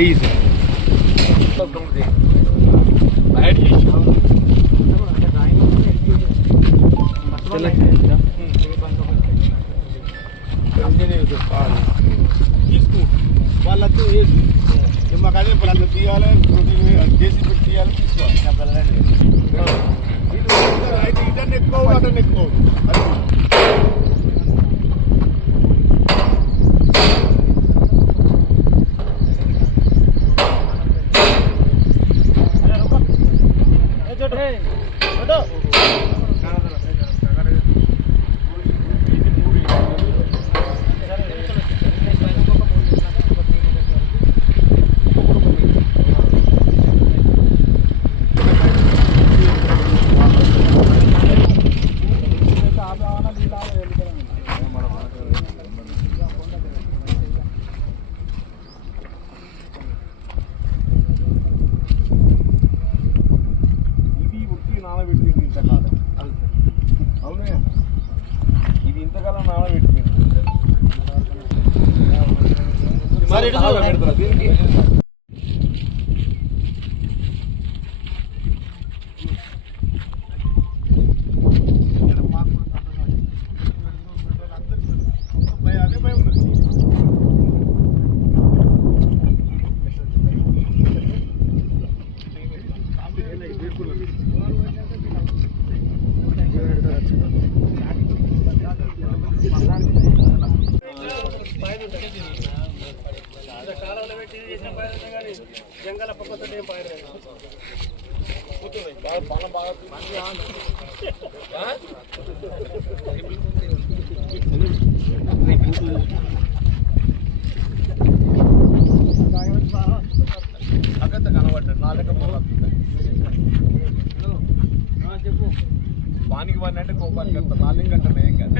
చేయి సార్ తీసుకో వాళ్ళతో వేసి మాకు అదే వాళ్ళు తీయాలి చేసి పెట్టి తీయాలి తీసుకోవాలి అయితే ఇటన్ ఎక్కువ అటన్ ఎక్కువ అవునే ఇది ఇంతకాలం నానబెట్టింది మరి ఎటు పెడతారా దీనికి బాగా బాగా అగత కనబడ్డాడు నా లెక్క చెప్పు వానికి వాడిని అంటే కోపానికి నా లెక్క అంటే నేను కాదు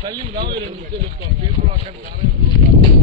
సలీం రావు రెండు చెప్తాం పేపర్ అక్కడ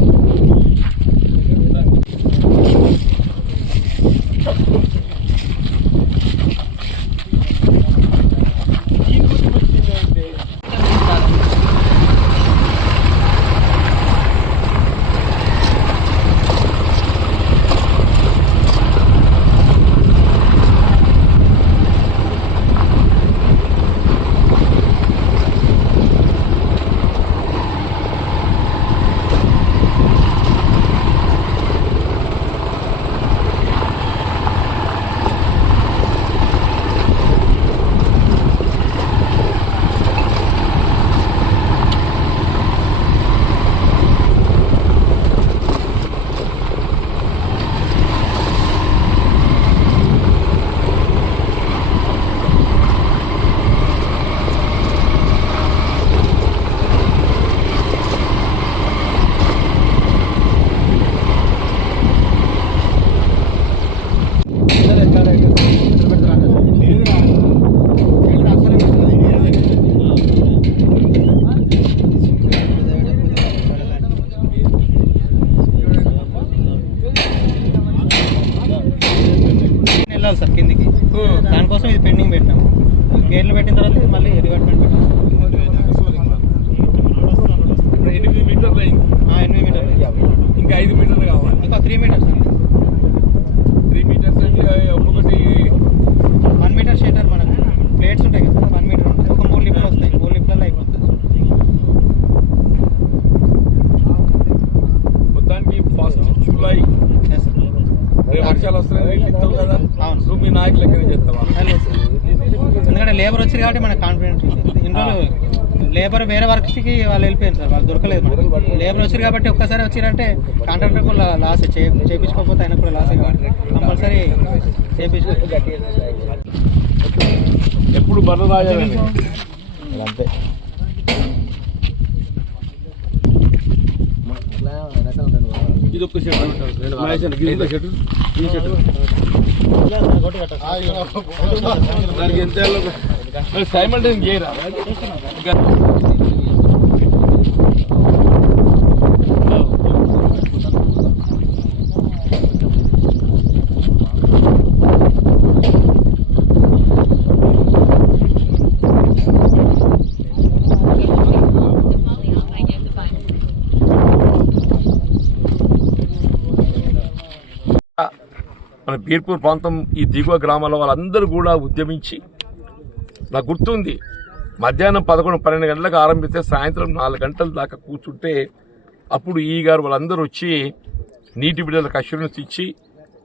కాబట్టి మనకు కాన్ఫిడెంట్ ఇన్ని రోజులు లేబర్ వేరే వర్క్స్కి వాళ్ళు వెళ్ళిపోయారు సార్ వాళ్ళు దొరకలేదు. లేబర్ వచ్చారు కాబట్టి ఒక్కసారి వచ్చిరంటే కాంట్రాక్టర్ కూడా లాస్ చేయించుకోకపోతే ఆయన కూడా లాస్ కాబట్టి కంపల్సరీ చేయించుకో ఎప్పుడు బర్ర రాయాలని అంతే. ఇది ఒక్క షెడ్ ఇది ఒక్క షెడ్ ఈ షెడ్ దానికి ఎంత మన బీర్పూర్ ప్రాంతం ఈ దిగువ గ్రామాల వాళ్ళందరూ కూడా ఉద్యమించి నాకు గుర్తుంది. మధ్యాహ్నం పదకొండు పన్నెండు గంటలకు ఆరంభిస్తే సాయంత్రం నాలుగు గంటల దాకా కూర్చుంటే అప్పుడు ఈ గారు వాళ్ళందరూ వచ్చి నీటి బిడ్డలకు అష్యూరెన్స్ ఇచ్చి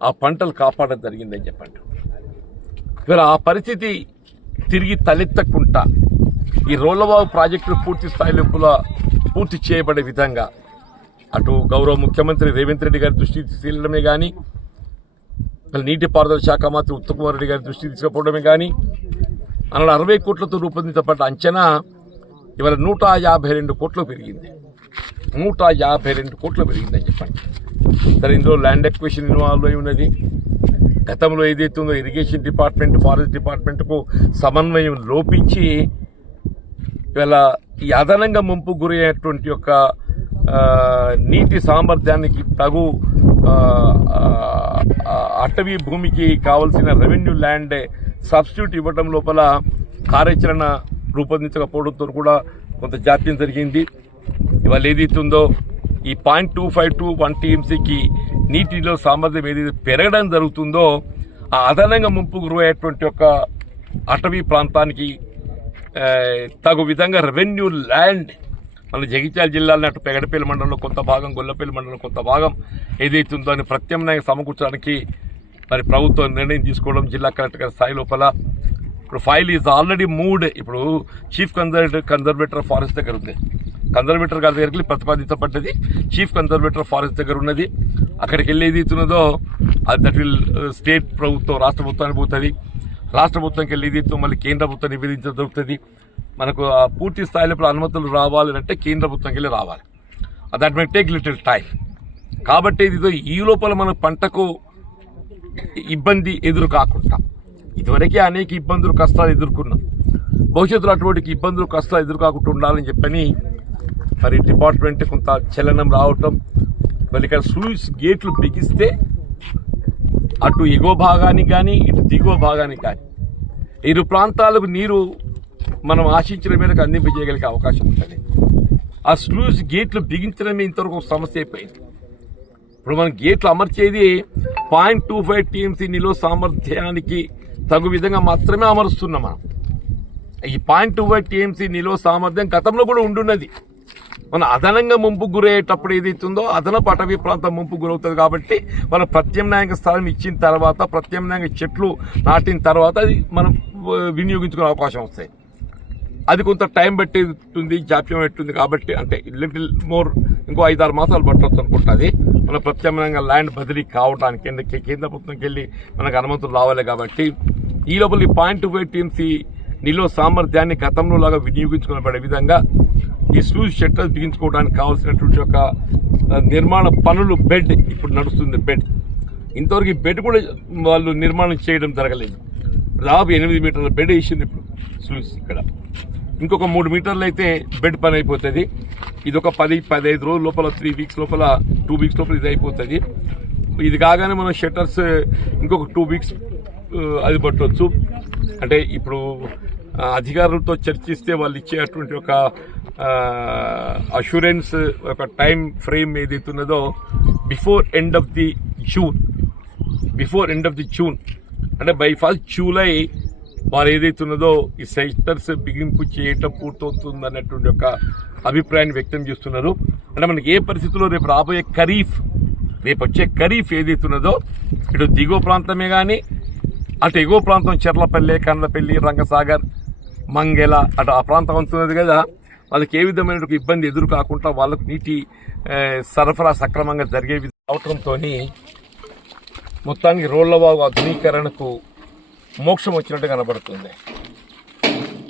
ఆ పంటలు కాపాడడం జరిగిందని చెప్పండి. ఇవాళ ఆ పరిస్థితి తిరిగి తలెత్తకుండా ఈ రోళ్ళబాబు ప్రాజెక్టు పూర్తి స్థాయిలో పూర్తి చేయబడే విధంగా అటు గౌరవ ముఖ్యమంత్రి రేవంత్ రెడ్డి గారి దృష్టికి తీసుకెళ్ళడమే కానీ నీటిపారుదల శాఖ మంత్రి ఉత్తమ్ రెడ్డి గారి దృష్టికి తీసుకుపోవడమే కానీ అన్నాడు అరవై కోట్లతో రూపొందించబడ్డ అంచనా ఇవాళ నూట యాభై రెండు కోట్లు పెరిగింది. నూట యాభై రెండు కోట్లు పెరిగిందని చెప్పండి. సరే ఇందులో ల్యాండ్ ఎక్విషన్ ఇన్వాల్వ్ అయి ఉన్నది. గతంలో ఏదైతే ఉందో ఇరిగేషన్ డిపార్ట్మెంట్ ఫారెస్ట్ డిపార్ట్మెంట్కు సమన్వయం లోపించి ఇవాళ ఈ అదనంగా ముంపు గురయ్యేటువంటి యొక్క నీటి సామర్థ్యానికి తగు అటవీ భూమికి కావలసిన రెవెన్యూ ల్యాండ్ సబ్స్టిట్యూట్ ఇవ్వడం లోపల కార్యాచరణ రూపొందించకపోవడంతో కూడా కొంత జాప్యం జరిగింది. ఇవాళ ఏదైతుందో ఈ point two five two one టీఎంసీకి నీటిలో సామర్థ్యం ఏదైతే పెరగడం జరుగుతుందో ఆ అదనంగా ముంపు గురయ్యేటువంటి ఒక అటవీ ప్రాంతానికి తగు విధంగా రెవెన్యూ ల్యాండ్ మన జగిత్యాల జిల్లాలో అటు పెగడపల్లి మండలంలో కొంత భాగం గొల్లపల్లి మండలంలో కొంత భాగం ఏదైతుందో అని ప్రత్యామ్నాయంగా సమకూర్చడానికి మరి ప్రభుత్వం నిర్ణయం తీసుకోవడం జిల్లా కలెక్టర్ గారి స్థాయి లోపల. ఇప్పుడు ఫైల్ ఈజ్ ఆల్రెడీ మూడ్. ఇప్పుడు చీఫ్ కన్జర్వేటర్ కన్జర్వేటర్ ఫారెస్ట్ దగ్గర ఉంది. కన్జర్వేటర్ గారి దగ్గరికి ప్రతిపాదించబడ్డది. చీఫ్ కన్జర్వేటర్ ఫారెస్ట్ దగ్గర ఉన్నది. అక్కడికి వెళ్ళి ఏది ఇస్తున్నదో అది దట్ విల్ uh, స్టేట్ ప్రభుత్వం రాష్ట్ర ప్రభుత్వానికి పోతుంది. రాష్ట్ర ప్రభుత్వంకి వెళ్ళి ఏది మళ్ళీ కేంద్ర ప్రభుత్వం నివేదించడం జరుగుతుంది. మనకు ఆ పూర్తి స్థాయిలో ఇప్పుడు అనుమతులు రావాలి అంటే కేంద్ర ప్రభుత్వంకి వెళ్ళి రావాలి. That may take little time కాబట్టి ఇది ఈ లోపల మన పంటకు ఇబ్బంది ఎదురు కాకుండా ఇదివరకే అనేక ఇబ్బందులు కష్టాలు ఎదుర్కొన్నాం. భవిష్యత్తులో అటువంటి ఇబ్బందులు కష్టాలు ఎదురు కాకుండా ఉండాలని చెప్పని మరి డిపార్ట్మెంట్ కొంత చలనం రావటం మరి ఇక్కడ స్లూయిస్ గేట్లు బిగిస్తే అటు ఎగువ భాగానికి కానీ ఇటు దిగువ భాగానికి కానీ ఇరు ప్రాంతాలకు నీరు మనం ఆశించిన మేరకు అందింపజేయగలిగే అవకాశం ఉంటుంది. ఆ స్లూయిస్ గేట్లు బిగించడమే ఇంతవరకు ఒక సమస్య అయిపోయింది. ఇప్పుడు మనం గేట్లు అమర్చేది పాయింట్ టూ ఫైవ్ టీఎంసీ నిలువ సామర్థ్యానికి తగు విధంగా మాత్రమే అమరుస్తున్నాం మనం. ఈ పాయింట్ టూ ఫైవ్ టీఎంసీ నిలువ సామర్థ్యం గతంలో కూడా ఉండున్నది. మన అదనంగా ముంపు గురయ్యేటప్పుడు ఏదైతుందో అదనపు అటవీ ప్రాంతం ముంపు గురవుతుంది కాబట్టి మనం ప్రత్యామ్నాయంగా స్థలం ఇచ్చిన తర్వాత ప్రత్యామ్నాయంగా చెట్లు నాటిన తర్వాత అది మనం వినియోగించుకునే అవకాశం వస్తాయి. అది కొంత టైం పెట్టేది జాప్యం పెట్టుంది కాబట్టి అంటే లిటిల్ మోర్ ఇంకో ఐదారు మాసాలు పట్టవచ్చు అనుకుంటుంది మన ప్రత్యామ్నాయంగా ల్యాండ్ బదిలీ కావడానికి ఎందుకంటే కేంద్ర ప్రభుత్వంకి వెళ్ళి మనకు అనుమతులు రావాలి కాబట్టి ఈ లోపల ఈ పాయింట్ ఫైవ్ టీఎంసీ నిల్వ సామర్థ్యాన్ని గతంలో లాగా వినియోగించుకునబడే విధంగా ఈ స్లూజ్ షట్టర్స్ బిగించుకోవడానికి కావాల్సినటువంటి ఒక నిర్మాణ పనులు బెడ్ ఇప్పుడు నడుస్తుంది బెడ్. ఇంతవరకు ఈ బెడ్ కూడా వాళ్ళు నిర్మాణం చేయడం జరగలేదు. దాదాపు ఎనిమిది మీటర్ల బెడ్ వేసింది ఇప్పుడు స్లూజ్ ఇక్కడ. ఇంకొక మూడు మీటర్లు అయితే బెడ్ పని అయిపోతుంది. ఇది ఒక పది పదిహేను రోజుల లోపల త్రీ వీక్స్ లోపల టూ వీక్స్ లోపల ఇది అయిపోతుంది. ఇది కాగానే మనం షట్టర్స్ ఇంకొక టూ వీక్స్ అది పట్టవచ్చు అంటే ఇప్పుడు అధికారులతో చర్చిస్తే వాళ్ళు ఇచ్చేటువంటి ఒక అష్యూరెన్స్ ఒక time frame ఏదైతున్నదో before end of the June before end of the June అంటే బై ఫస్ట్ జూలై వారు ఏదైతున్నదో ఈ సెక్టర్స్ బిగింపు చేయటం పూర్తవుతుంది అన్నటువంటి ఒక అభిప్రాయాన్ని వ్యక్తం చేస్తున్నారు. అంటే మనకి ఏ పరిస్థితుల్లో రేపు రాబోయే ఖరీఫ్ రేపు వచ్చే ఖరీఫ్ ఏదైతున్నదో ఇటు దిగువ ప్రాంతమే కానీ అటు ఎగువ ప్రాంతం చెర్లపల్లి కండ్లపల్లి రంగసాగర్ మంగెల అటు ఆ ప్రాంతం అవుతున్నది కదా. వాళ్ళకి ఏ విధమైన ఇబ్బంది ఎదురు కాకుండా వాళ్ళకు నీటి సరఫరా సక్రమంగా జరిగే విధంగా అవటంతో మొత్తానికి రోళ్ళవాగు ఆధునీకరణకు మోక్షం వచ్చినట్టు కనబడుతుంది.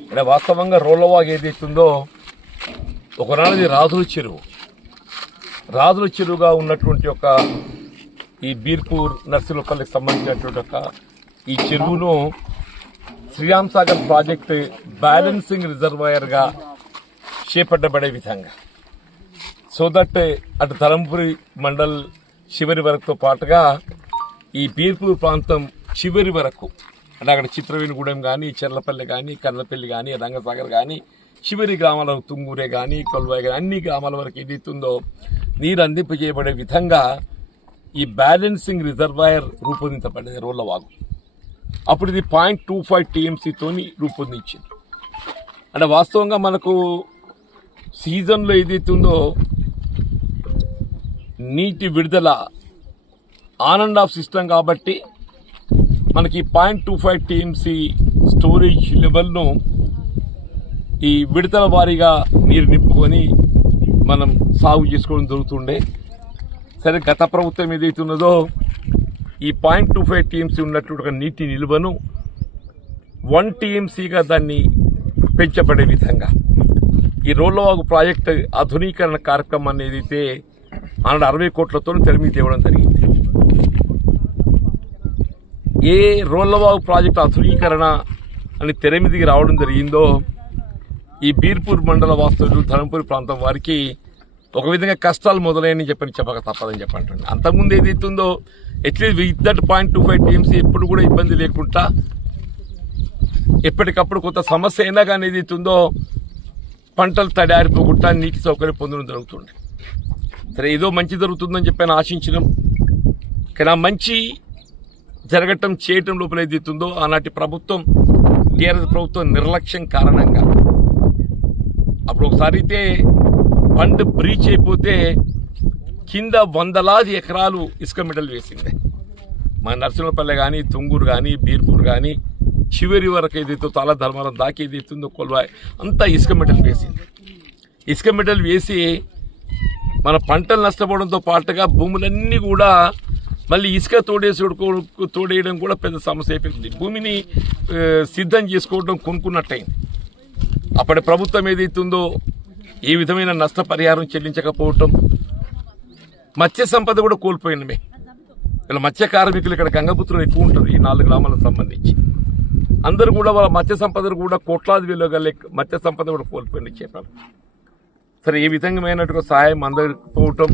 అంటే వాస్తవంగా రోళ్ళవాగ్ ఏదైతుందో ఒకనాడు రాజుల చెరువు. రాజుల చెరువుగా ఉన్నటువంటి ఒక ఈ బీర్పూర్ నర్సులపల్లికి సంబంధించినటువంటి ఒక ఈ చెరువును శ్రీరామ్ సాగర్ ప్రాజెక్ట్ బ్యాలెన్సింగ్ రిజర్వాయర్గా చేపట్టబడే విధంగా. సో దట్ అటు ధరంపురి మండల్ చివరి వరకుతో పాటుగా ఈ బీర్పూర్ ప్రాంతం చివరి వరకు అంటే అక్కడ చిత్రవేణిగూడెం కానీ చెర్లపల్లి కానీ కర్లపల్లి కానీ రంగసాగర్ కానీ చివరి గ్రామాల తుంగూరే కానీ కొల్వాయి కానీ అన్ని గ్రామాల వరకు ఏదైతుందో నీరు అందింపజేయబడే విధంగా ఈ బ్యాలెన్సింగ్ రిజర్వాయర్ రూపొందించబడింది రోళ్ళ వాగు అప్పుడు ఇది పాయింట్ టూ ఫైవ్ టీఎంసీతోని రూపొందించింది. అంటే వాస్తవంగా మనకు సీజన్లో ఏదైతుందో నీటి విడుదల ఆన్ అండ్ ఆఫ్ సిస్టమ్ కాబట్టి మనకి point two five TMC storage లెవెల్ను ఈ విడతల వారీగా నీరు నింపుకొని మనం సాగు చేసుకోవడం జరుగుతుండే. సరే గత ప్రభుత్వం ఏదైతే ఉన్నదో ఈ పాయింట్ టూ ఫైవ్ టీఎంసీ ఉన్నటువంటి ఒక నీటి నిల్వను వన్ టీఎంసీగా దాన్ని పెంచబడే విధంగా. ఈ రోడ్లవాగు ప్రాజెక్టు ఆధునీకరణ కార్యక్రమాన్ని ఏదైతే ఆనాడు అరవై కోట్లతో తెరమి తేవడం జరిగింది. ఏ రోళ్ళవాగు ప్రాజెక్టు ఆధునీకరణ అని తెరమిదికి రావడం జరిగిందో ఈ బీర్పూర్ మండల వాస్తవులు ధనంపూర్ ప్రాంతం వారికి ఒక విధంగా కష్టాలు మొదలైనని చెప్పని చెప్పక తప్పదని చెప్పండి అంతకుముందు ఏదైతుందో at least with that point two five TMC ఎప్పుడు కూడా ఇబ్బంది లేకుండా ఎప్పటికప్పుడు కొంత సమస్య అయినా కానీ ఏదైతుందో పంటలు తడారిపోకుండా నీటి సౌకర్యం పొందడం జరుగుతుంది సరే ఏదో మంచి జరుగుతుందని చెప్పి ఆశించడం కానీ మంచి జరగటం చేయటం లోపల ఏదైతుందో ఆనాటి ప్రభుత్వం టీఆర్ఎస్ ప్రభుత్వం నిర్లక్ష్యం కారణంగా. అప్పుడు ఒకసారి అయితే ఫండ్ బ్రీచ్ అయిపోతే కింద వందలాది ఎకరాలు ఇసుక మెడలు వేసింది. మన నరసింహపల్లె కానీ తుంగూరు కానీ బీర్పూర్ కానీ చివరి వరకు ఏదైతే తల ధర్మారం దాకా ఏదైతుందో కొల్వాయ్ అంతా ఇసుక మెడలు వేసింది. ఇసుక మెడలు వేసి మన పంటలు నష్టపోవడంతో పాటుగా భూములన్నీ కూడా మళ్ళీ ఇసుక తోడేసి తోడేయడం కూడా పెద్ద సమస్య అయిపోయింది. భూమిని సిద్ధం చేసుకోవడం కొనుక్కున్నట్టయింది. అప్పటి ప్రభుత్వం ఏదైతుందో ఏ విధమైన నష్టపరిహారం చెల్లించకపోవటం మత్స్య సంపద కూడా కోల్పోయినమే ఇలా మత్స్య కార్మికులు ఇక్కడ గంగపుత్రులు ఎక్కువ ఉంటారు ఈ నాలుగు గ్రామాలకు సంబంధించి. అందరూ కూడా వాళ్ళ మత్స్య సంపదను కూడా కోట్లాది విలువ గల మత్స్య సంపద కూడా కోల్పోయింది చెప్పారు సరే ఏ విధంగామైనట్టుగా సహాయం అందకపోవటం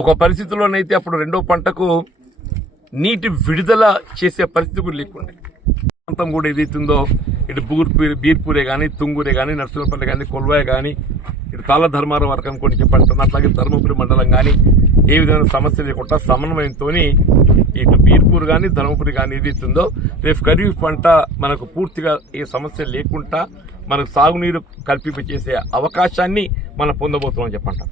ఒక పరిస్థితిలోనైతే అప్పుడు రెండో పంటకు నీటి విడుదల చేసే పరిస్థితి కూడా లేకుండే. ప్రాంతం కూడా ఏదైతుందో ఇటు బూర్పూరి బీర్పూరే కానీ తుంగూరే కానీ నర్సులపల్లి కానీ కొల్వాయ కానీ ఇటు తాళ ధర్మారం వరకు అనుకోని చెప్పంటున్నా. అట్లాగే ధర్మపురి మండలం కానీ ఏ విధమైన సమస్య లేకుండా సమన్వయంతో ఇటు బీర్పూర్ కానీ ధర్మపురి కానీ ఏదైతుందో రేపు ఖరీఫ్ పంట మనకు పూర్తిగా ఏ సమస్య లేకుండా మనకు సాగునీరు కల్పింపచేసే అవకాశాన్ని మనం పొందబోతున్నాం చెప్పంటాం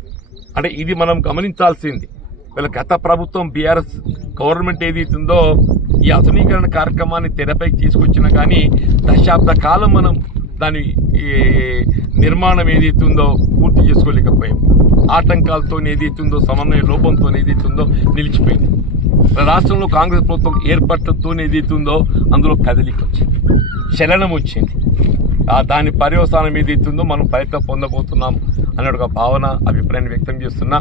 అంటే ఇది మనం గమనించాల్సింది. వీళ్ళ గత ప్రభుత్వం బీఆర్ఎస్ గవర్నమెంట్ ఏదైతుందో ఈ ఆధునీకరణ కార్యక్రమాన్ని తెరపైకి తీసుకొచ్చినా కానీ దశాబ్ద కాలం మనం దాని ఈ నిర్మాణం ఏదైతుందో పూర్తి చేసుకోలేకపోయాం. ఆటంకాలతో ఏదైతుందో సమన్వయ లోపంతో ఏదైతుందో నిలిచిపోయింది. రాష్ట్రంలో కాంగ్రెస్ ప్రభుత్వం ఏర్పడటంతో ఏదైతుందో అందులో కదలిక వచ్చింది. చలనం వచ్చింది. దాని పర్యవసానం ఏదైతుందో మనం ఫలితం పొందబోతున్నాం అనే ఒక భావన అభిప్రాయాన్ని వ్యక్తం చేస్తున్నా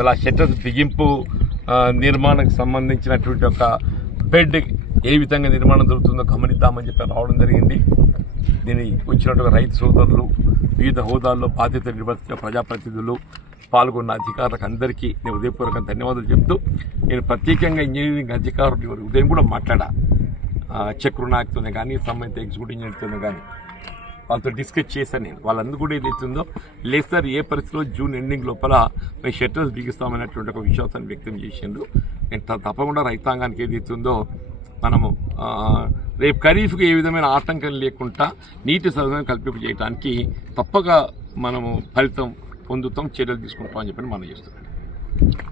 ఇలా షెటర్స్ బిగింపు నిర్మాణానికి సంబంధించినటువంటి ఒక బెడ్ ఏ విధంగా నిర్మాణం జరుగుతుందో గమనిద్దామని చెప్పి రావడం జరిగింది. దీన్ని వచ్చినట్టుగా రైతు సోదరులు వివిధ హోదాల్లో బాధ్యత నిర్వర్తించిన ప్రజాప్రతినిధులు పాల్గొన్న అధికారులకు అందరికీ నేను ఉదయపూర్వక ధన్యవాదాలు చెప్తూ నేను ప్రత్యేకంగా ఇంజనీరింగ్ అధికారులు ఉదయం కూడా మాట్లాడా? చక్రు నాయకుతోనే కానీ సంబంధిత ఎగ్జిక్యూటివ్ ఇంజనీర్తోనే కానీ వాళ్ళతో డిస్కస్ చేశాను నేను. వాళ్ళందరూ కూడా ఏదైతుందో లేదు సార్ ఏ పరిస్థితిలో జూన్ ఎండింగ్ లోపల మేము షట్టర్స్ బిగిస్తామనేటువంటి ఒక విశ్వాసాన్ని వ్యక్తం చేసిండ్రు. నేను తప్పకుండా రైతాంగానికి ఏదైతుందో మనము రేపు ఖరీఫ్కి ఏ విధమైన ఆటంకం లేకుండా నీటి సదుపాయం కల్పింప చేయడానికి తప్పక మనము ఫలితం పొందుతాం చర్యలు తీసుకుంటాం అని చెప్పి మనం చేస్తున్నాం.